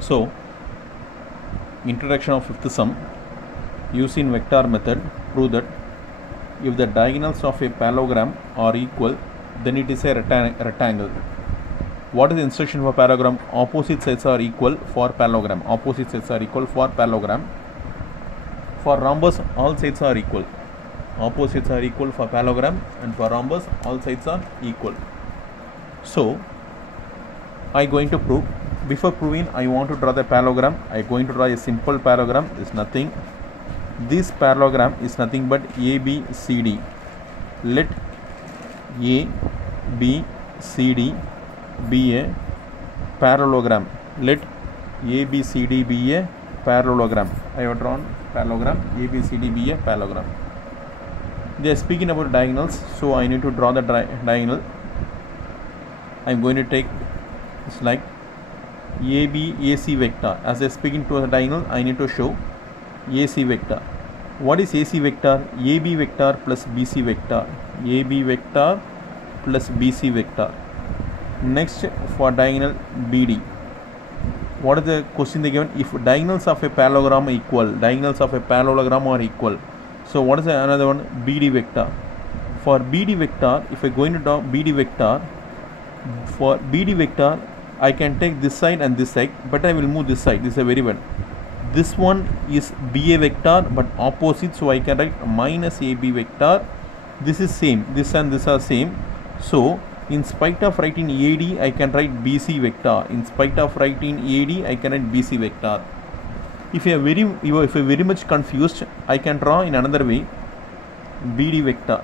So introduction of fifth sum. Using vector method, prove that if the diagonals of a parallelogram are equal, then it is a rectangle. What is the instruction for parallelogram? Opposite sides are equal for parallelogram. Opposite sides are equal for parallelogram. For rhombus, all sides are equal. Opposites are equal for parallelogram, and for rhombus, all sides are equal. So I going to prove. Before proving, I want to draw the parallelogram. I going to draw a simple parallelogram. Is nothing. This parallelogram is nothing but ABCD. Let ABCD be a parallelogram. Let ABCD be a parallelogram. I have drawn parallelogram. ABCD be a parallelogram. They are speaking about diagonals, so I need to draw the diagonal. I am going to take it's like AC vector. As I am speaking to the diagonal, I need to show AC vector. What is AC vector? AB vector plus BC vector. AB vector plus BC vector. Next, for diagonal BD. What is the question they given? If diagonals of a parallelogram are equal, diagonals of a parallelogram are equal. So what is another one? BD vector. For BD vector, if I am going to draw BD vector, for BD vector, I can take this side and this side, but I will move this side. This is a variable. This one is BA vector but opposite, so I can write minus AB vector. This is same, this and this are same. So in spite of writing AD, I can write BC vector. In spite of writing AD, I can write BC vector. If you are very much confused, I can draw in another way. BD vector.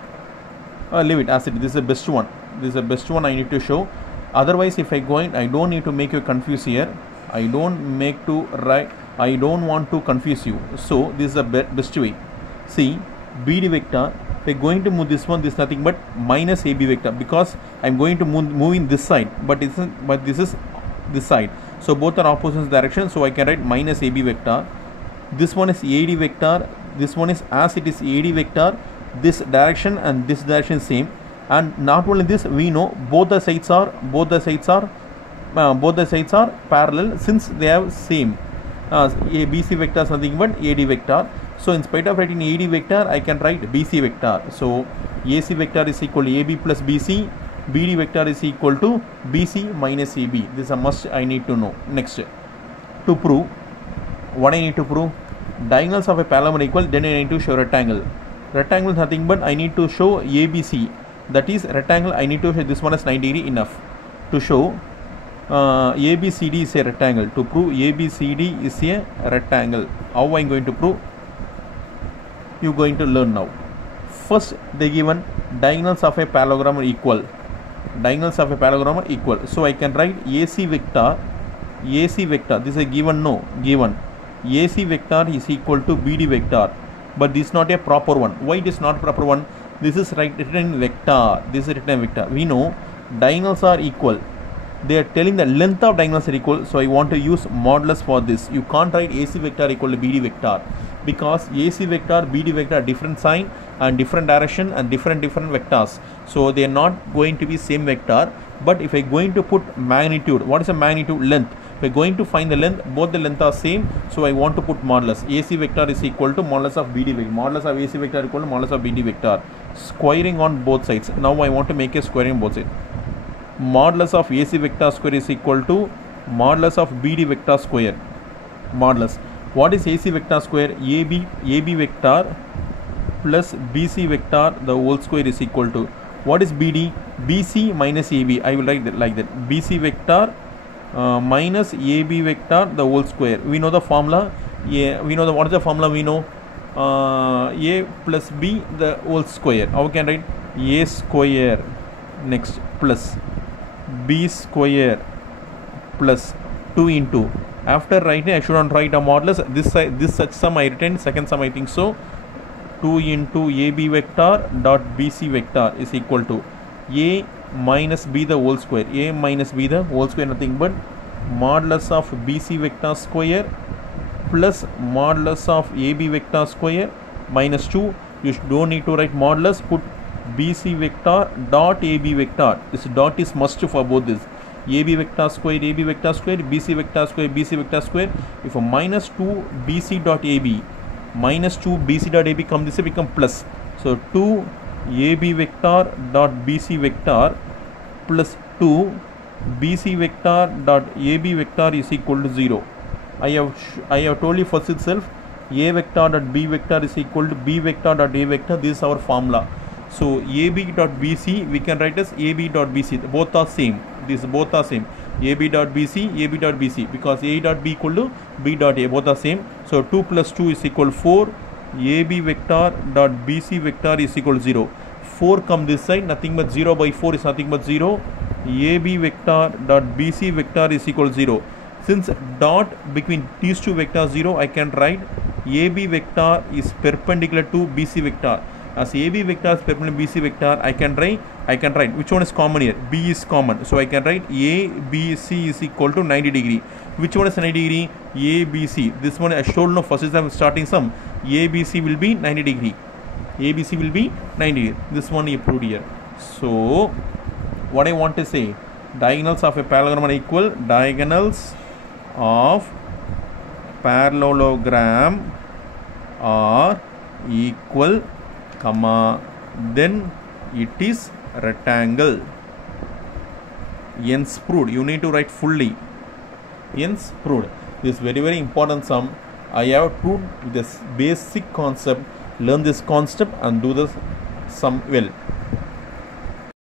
Leave it as it. This is the best one. This is the best one I need to show. Otherwise, if I don't need to make you confuse here. I don't want to confuse you. So this is the best way. See, BD vector. If I am going to move this one, this is nothing but minus AB vector, because I am going to move in this side, but this is this side. So both are opposite direction. So I can write minus AB vector. This one is AD vector. This one is as it is AD vector. This direction and this direction same. And not only this, we know both the sides are parallel, since they have same. BC vector is nothing but AD vector. So in spite of writing AD vector, I can write BC vector. So AC vector is equal to AB plus BC. BD vector is equal to BC minus AB. This is a must I need to know. Next, to prove, what I need to prove? Diagonals of a parallelogram are equal, then I need to show rectangle. Rectangle is nothing but I need to show ABC. That is rectangle. I need to show this one is 90 degree enough. To show ABCD is a rectangle. To prove ABCD is a rectangle. How I am going to prove? You are going to learn now. First, they given diagonals of a parallelogram are equal. Diagonals of a parallelogram are equal. So I can write AC vector. AC vector. This is a given. No, given. AC vector is equal to BD vector. But this is not a proper one. Why it is not proper one? This is written in vector. This is written in vector. We know diagonals are equal. They are telling the length of diagonals are equal. So I want to use modulus for this. You can't write AC vector equal to BD vector, because AC vector, BD vector are different sign and different direction and different vectors. So they are not going to be same vector. But if I am going to put magnitude, what is the magnitude? Length. If I am going to find the length, both the length are same. So I want to put modulus. AC vector is equal to modulus of BD vector. Modulus of AC vector equal to modulus of BD vector. Squaring on both sides. Now I want to make a squaring on both sides. Modulus of AC vector square is equal to modulus of BD vector square. Modulus. What is AC vector square? AB vector plus BC vector the whole square is equal to. What is BD? BC minus AB. I will write that like that. BC vector minus AB vector the whole square. We know the formula. We know what is the formula? We know A plus B the whole square. How can I write? A square. Next, plus B square plus 2 into. After writing, I should not write a modulus. This such sum I written. Second sum I think so. 2 into AB vector dot BC vector is equal to A minus B the whole square. A minus B the whole square nothing but modulus of BC vector square plus modulus of AB vector square minus 2. You don't need to write modulus. Put BC vector dot AB vector. This dot is must for both this. AB vector square, AB vector square, BC vector square, BC vector square. If a minus 2 BC dot AB, minus 2 BC dot AB come this way, become plus. So 2 AB vector dot BC vector plus 2 BC vector dot AB vector is equal to 0. I have told you first itself, A vector dot B vector is equal to B vector dot A vector. This is our formula. So AB dot BC we can write as AB dot BC. Both are same. These both are same. AB dot BC, AB dot BC, because A dot B equal to B dot A. Both are same. So 2 plus 2 is equal to 4. AB vector dot BC vector is equal to 0. 4 come this side. Nothing but 0 by 4 is nothing but 0. AB vector dot BC vector is equal to 0. Since dot between these two vectors 0, I can write AB vector is perpendicular to BC vector. As AB vector is perpendicular to BC vector, I can write which one is common here? B is common. So I can write ABC is equal to 90 degree. Which one is 90 degree? ABC. This one I showed no first is I am starting sum. ABC will be 90 degree. ABC will be 90 degree. This one you proved here. So what I want to say, diagonals of a parallelogram are equal. Diagonals of parallelogram are equal, comma, then it is rectangle. Hence proved. You need to write fully. Hence proved. This is very important sum. I have proved this basic concept. Learn this concept and do this sum well.